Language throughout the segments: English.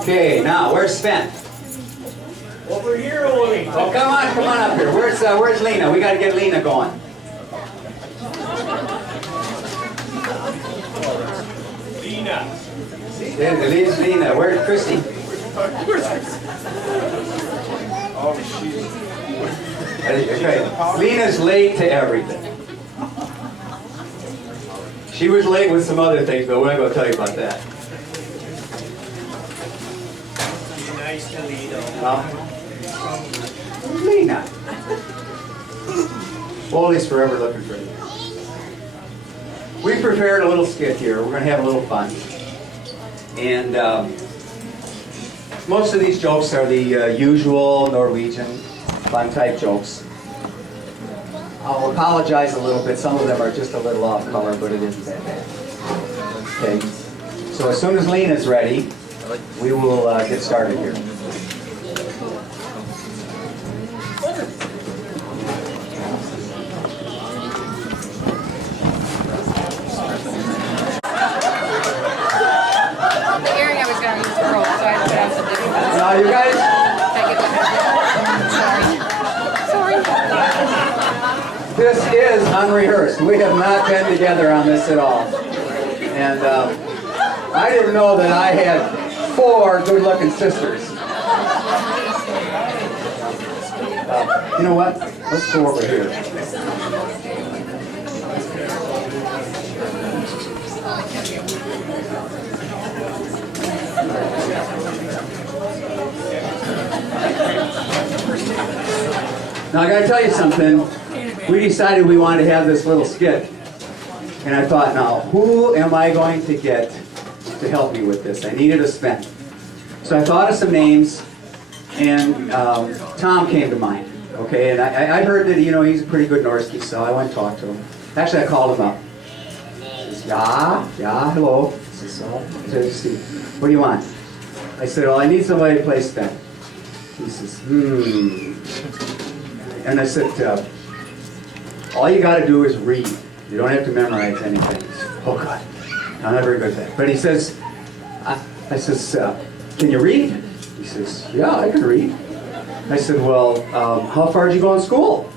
Okay, now where's Sven? Over here, Ole. Oh, come on up here. Where's Lena? We got to get Lena going. Lena. There's Lena. Where's Christy? Oh, she's... Okay. Lena's late to everything. She was late with some other things, but we're not going to tell you about that. Be nice to Lena. Lena. Ole's forever looking for you. We prepared a little skit here. We're going to have a little fun. And most of these jokes are the usual Norwegian fun type jokes. I'll apologize a little bit. Some of them are just a little off color, but it isn't that bad. Okay. So as soon as Lena's ready, we will get started here. Now you guys, this is unrehearsed. We have not been together on this at all. And I didn't know that I had 4 good-looking sisters. You know what? Let's go over here. Now I gotta tell you something. We decided we wanted to have this little skit. And I thought, now, who am I going to get to help me with this? I needed a SWEN. So I thought of some names, and Tom came to mind. Okay, and I heard that, you know, he's a pretty good Norski, so I went and talked to him. Actually, I called him up. He says, yeah, hello. I says, what do you want? I said, well, I need somebody to play SWEN. He says, And I said, all you got to do is read. You don't have to memorize anything. Said, oh, God, I'm not very good at that. But he says, I says, can you read? He says, yeah, I can read. I said, well, how far did you go in school?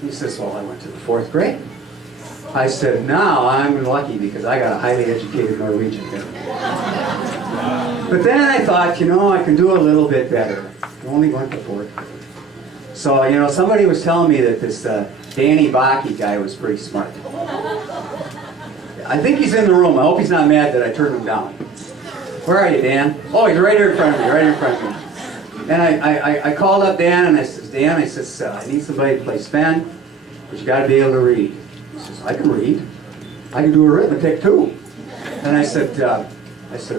He says, well, I went to the 4th grade. I said, now I'm lucky because I got a highly educated Norwegian here. But then I thought, you know, I can do a little bit better. I only went to 4th grade. So, you know, somebody was telling me that this Danny Baki guy was pretty smart. I think he's in the room. I hope he's not mad that I turned him down. Where are you, Dan? Oh, he's right here in front of me, right here in front of me. And I called up Dan and I says, Dan, I says, I need somebody to play SWEN, but you got to be able to read. He says, I can read. I can do arithmetic too. And I said, oh,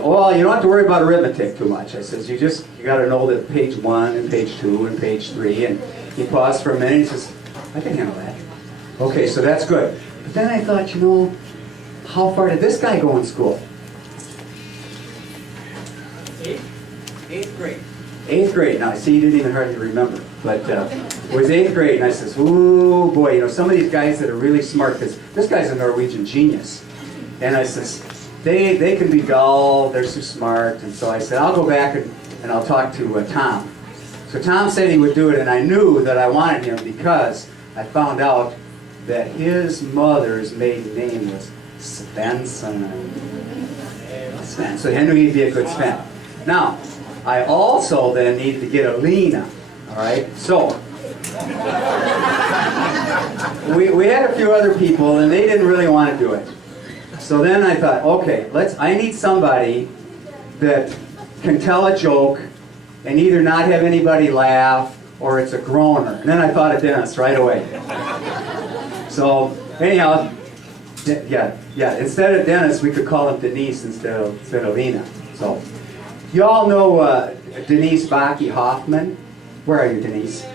well, you don't have to worry about arithmetic too much. I says, you got to know that page 1 and page 2 and page 3. And he paused for a minute and he says, I can handle that. Okay, so that's good. But then I thought, you know, how far did this guy go in school? 8th grade. 8th grade. Now, see, you didn't even hardly remember. But it was 8th grade, and I says, ooh, boy, you know, some of these guys that are really smart, because this guy's a Norwegian genius. And I says, they can be dull, they're so smart. And so I said, I'll go back and I'll talk to Tom. So Tom said he would do it, and I knew that I wanted him because I found out that his mother's maiden name was Svensson. Sven. So I knew he'd be a good SWEN. Now, I also then needed to get a Lena. All right, so we had a few other people, and they didn't really want to do it. So then I thought, okay, I need somebody that can tell a joke and either not have anybody laugh or it's a groaner. And then I thought of Dennis right away. So anyhow, yeah. Instead of Dennis, we could call him Denise instead of Lena. So you all know Denise Baki Hoffman. Where are you, Denise?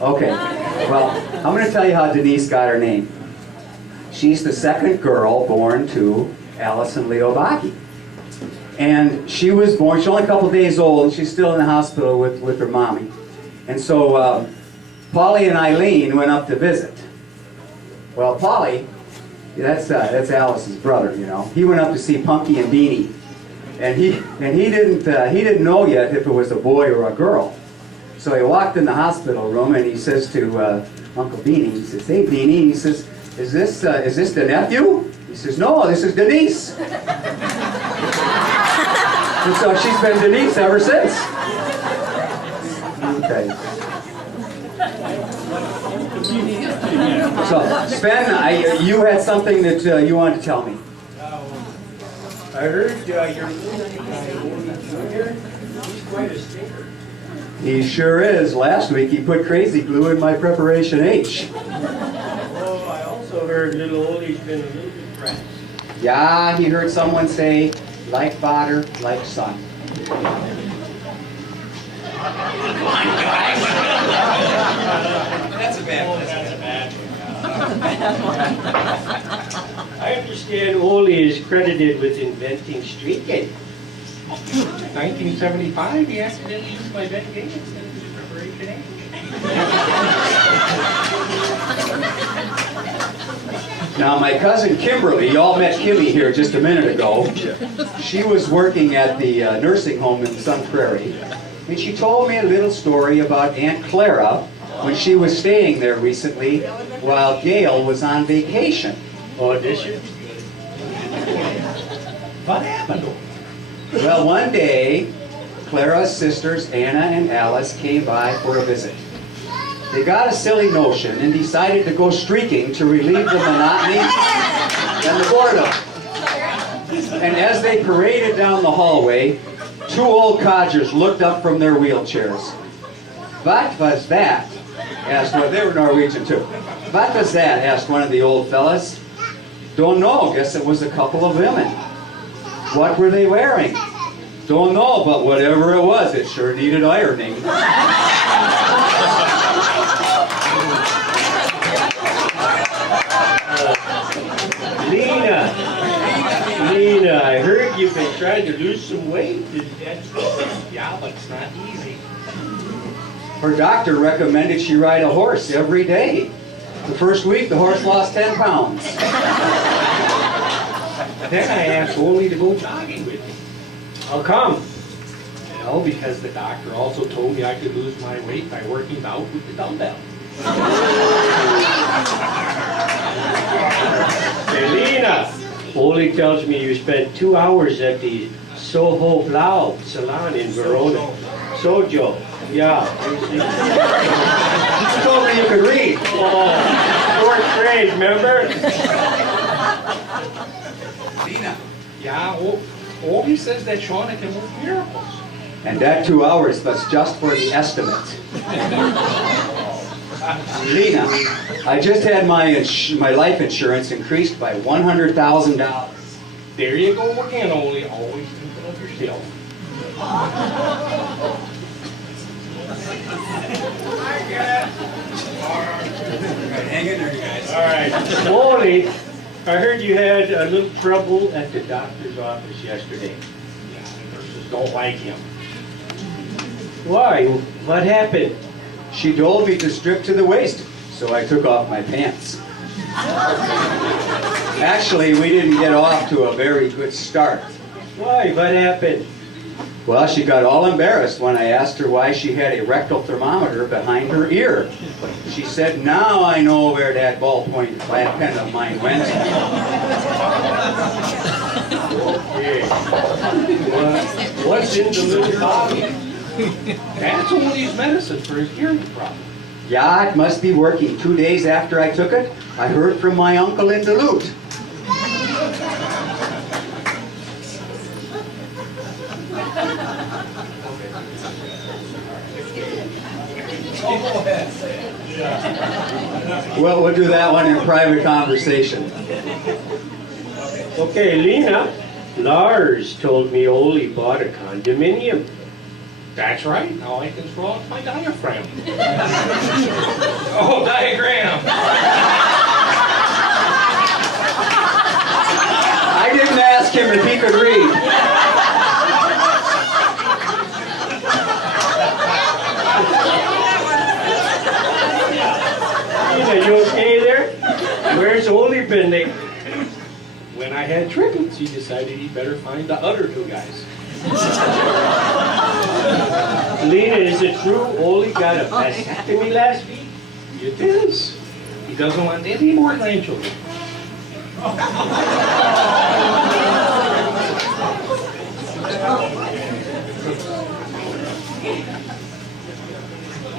Okay. Well, I'm going to tell you how Denise got her name. She's the 2nd girl born to Alice and Leo Baki. And she was born, she's only a couple days old, and she's still in the hospital with her mommy. And so Polly and Eileen went up to visit. Well, Polly, that's Alice's brother, you know. He went up to see Punky and Beanie. And he didn't know yet if it was a boy or a girl. So he walked in the hospital room and he says to Uncle Beanie, he says, "Hey Beanie," he says, is this the nephew?" He says, "No, this is Denise." And so she's been Denise ever since. Okay. So, Sven, you had something that you wanted to tell me. I heard your little junior, he's quite a stinker. He sure is. Last week he put crazy glue in my preparation H. Oh, I also heard little Ole's been a little depressed. Yeah, he heard someone say, like father, like son. That's a bad one. I understand Ole is credited with inventing streaking. 1975, he accidentally used my Ben Game instead of his preparation H. Now, my cousin Kimberly, y'all met Kimmy here just a minute ago. She was working at the nursing home in Sun Prairie, and she told me a little story about Aunt Clara when she was staying there recently while Gail was on vacation. Audition? What happened? Well, one day, Clara's sisters Anna and Alice came by for a visit. They got a silly notion and decided to go streaking to relieve the monotony and the boredom. And as they paraded down the hallway, two old codgers looked up from their wheelchairs. "What was that?" asked one. They were Norwegian too. "What was that?" asked one of the old fellas. "Don't know. Guess it was a couple of women." "What were they wearing?" "Don't know, but whatever it was, it sure needed ironing." Lena, I heard you've been trying to lose some weight. Is that true? Yeah, but it's not easy. Her doctor recommended she ride a horse every day. The first week, the horse lost 10 pounds. Then I asked Ole to go jogging with me. How come? You know, because the doctor also told me I could lose my weight by working out with the dumbbell. Hey, Lena, Ole tells me you spent 2 hours at the Soho Blau salon in Verona. Sojo. Yeah. You told me you could read. Oh, fourth grade, remember? Lena. Yeah, Ole says that Shauna can work miracles. And that 2 hours was just for the estimate. Lena, I just had my life insurance increased by $100,000. There you go again, Ole. Always thinking of yourself. Hang in there, you guys. All right. Ole, I heard you had a little trouble at the doctor's office yesterday. Yeah, the nurses don't like him. Why? What happened? She told me to strip to the waist, so I took off my pants. Actually, we didn't get off to a very good start. Why? What happened? Well, she got all embarrassed when I asked her why she had a rectal thermometer behind her ear. She said, "Now I know where that ballpoint flat pen of mine went." Okay. What's in the little bottle? That's Ole's medicine for his hearing problem. Yeah, it must be working. 2 days after I took it, I heard from my uncle in Duluth. Well, we'll do that one in private conversation. Okay, Lena, Lars told me Ole bought a condominium. That's right. Now I can throw out my diaphragm. Oh, diagram. I didn't ask him if he could read. Lena, you okay there? Where's Ole been lately? When I had triplets. months, he decided he better find the other 2 guys. Lena, is it true Ole got a vasectomy last week? It is. He doesn't want any more grandchildren.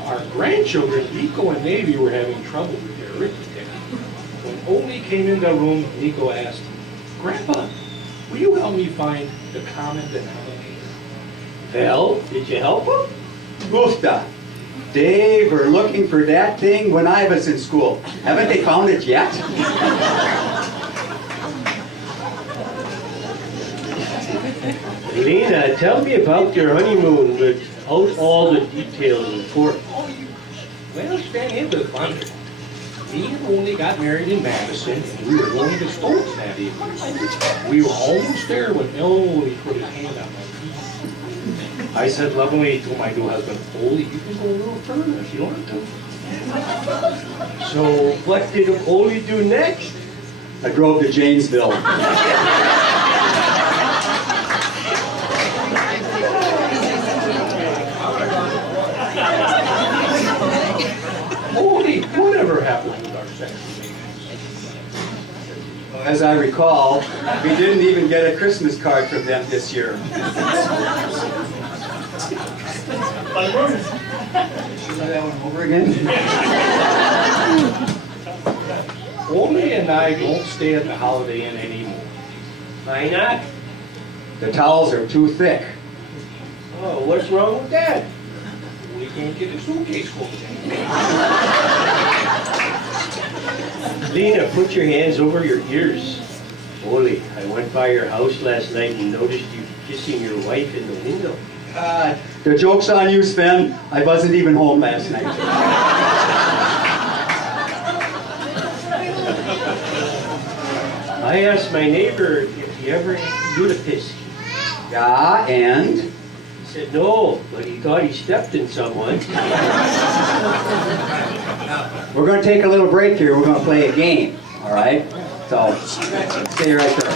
Our grandchildren, Nico and Navy, were having trouble with their arithmetic. When Ole came in the room, Nico asked, "Grandpa, will you help me find the common denominator?" Well, did you help him? Gufta. They were looking for that thing when I was in school. Haven't they found it yet? Lena, tell me about your honeymoon without all the details in court. Well, Stan, it was fun. Me and Ole got married in Madison, and we were going to Stokes that evening. We were almost there when Ole put his hand on my feet. I said lovingly to my new husband, "Ole, you can go a little further if you want to." So what did Ole do next? I drove to Janesville. Ole, whatever happened with our sex? As I recall, we didn't even get a Christmas card from them this year. Try that one over again? Ole and I don't stay at the Holiday Inn anymore. Why not? The towels are too thick. Oh, what's wrong with that? We can't get a suitcase full of Lena, put your hands over your ears. Ole, I went by your house last night and noticed you kissing your wife in the window. The joke's on you, Sven. I wasn't even home last night. I asked my neighbor if he ever ate Budapest. Yeah, and? He said no, but he thought he stepped in someone. We're going to take a little break here. We're going to play a game, all right? So, stay right there.